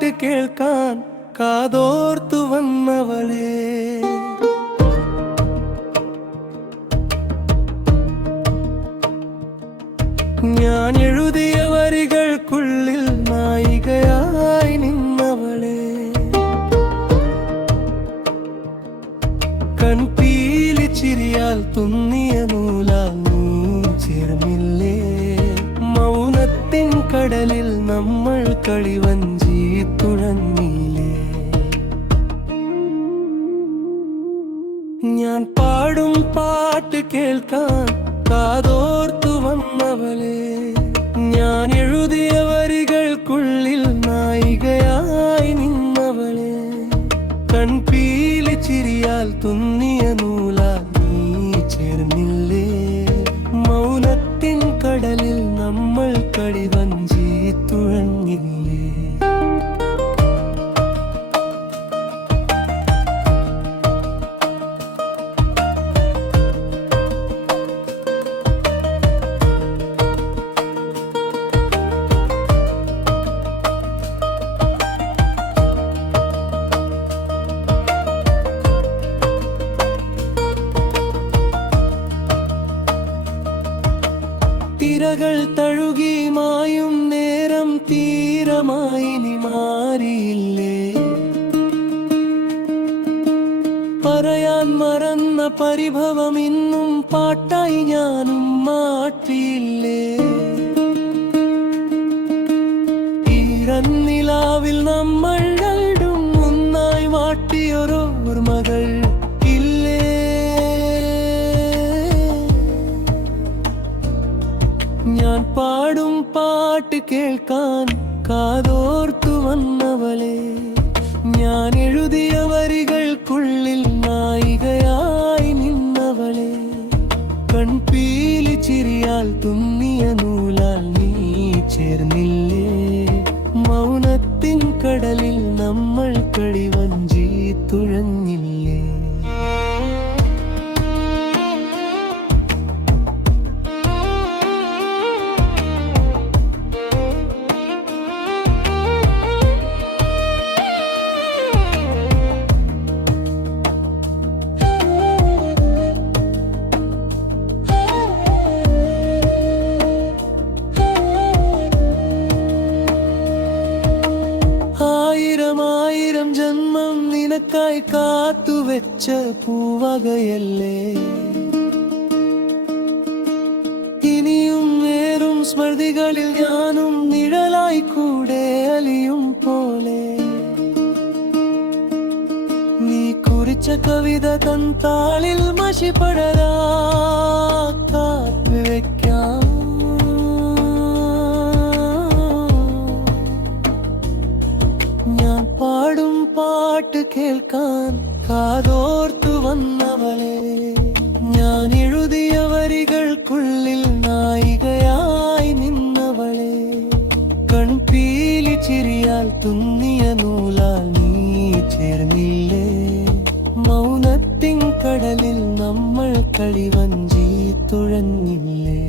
പാട്ട് കേൾക്കാൻ കാതോർത്തു വന്നവളെ. ഞാൻ എഴുതിയ വരികൾക്കുള്ളിൽ നായികയായി നിന്നവളെ. കൺപീലി ചിരിയാൽ തുന്നിയ നൂലാൽ നീ ചേർന്നില്ലേ. മൗനത്തിൻ കടലിൽ നമ്മൾ കളിവഞ്ചി തുഴഞ്ഞില്ലേ. ഞാൻ പാടും പാട്ട് കേൾക്കാൻ കാതോർത്തു വന്നവളെ. ഞാൻ എഴുതിയ വരികൾക്കുള്ളിൽ നായികയായി നിന്നവളെ. കൺപീലി ചിരിയാൽ തുന്നിയ നൂലാൽ നീ ചേർന്നില്ലേ. മൗനത്തിൻ കടലിൽ നമ്മൾ കളിവഞ്ചി തുഴഞ്ഞില്ലേ. തിരകൾ തഴുകി മായും നേരം തീരമായി നീ മാറിയില്ലേ. പറയാൻ മറന്ന പരിഭവം ഇന്നും പാട്ടായി ഞാനും മാറ്റിയില്ലേ. ഈരന്നിലാവിൽ നമ്മൾ രണ്ടും ഒന്നായി മാറ്റിയൊരോർമകൾ ഇല്ലേ. ഞാൻ പാടും പാട്ട് കേൾക്കാൻ കാതോർത്തു വന്നവളെ. ഞാൻ എഴുതിയ വരികൾക്കുള്ളിൽ നായികയായി നിന്നവളെ. കൺപീലി ചിരിയാൽ തുന്നിയ നൂലാൽ നീ ചേർന്നില്ലേ. മൗനത്തിൻ കടലിൽ നമ്മൾ കളിവഞ്ചി തുഴഞ്ഞില്ലേ. ആയിരം ജന്മം നിനക്കായി കാത്തുവെച്ച പൂവകയല്ലേ. ഇനിയും നേരും സ്മൃതികളിൽ ഞാനും നിഴലായി കൂടെ അലിയും പോലെ. നീ കുറിച്ച കവിത തൻ താളിൽ മഷി പടരാ കാത്തുവെക്കാം. ഞാൻ പാടും പാട്ട് കേൾക്കാൻ കാതോർത്തു വന്നവളെ. ഞാൻ എഴുതിയ വരികൾക്കുള്ളിൽ നായികയായി നിന്നവളെ. കൺപീലി ചിരിയാൽ തുന്നിയ നൂലാൽ നീ ചേർന്നില്ലേ. മൗനത്തിൻ കടലിൽ നമ്മൾ കളിവഞ്ചി തുഴഞ്ഞില്ലേ.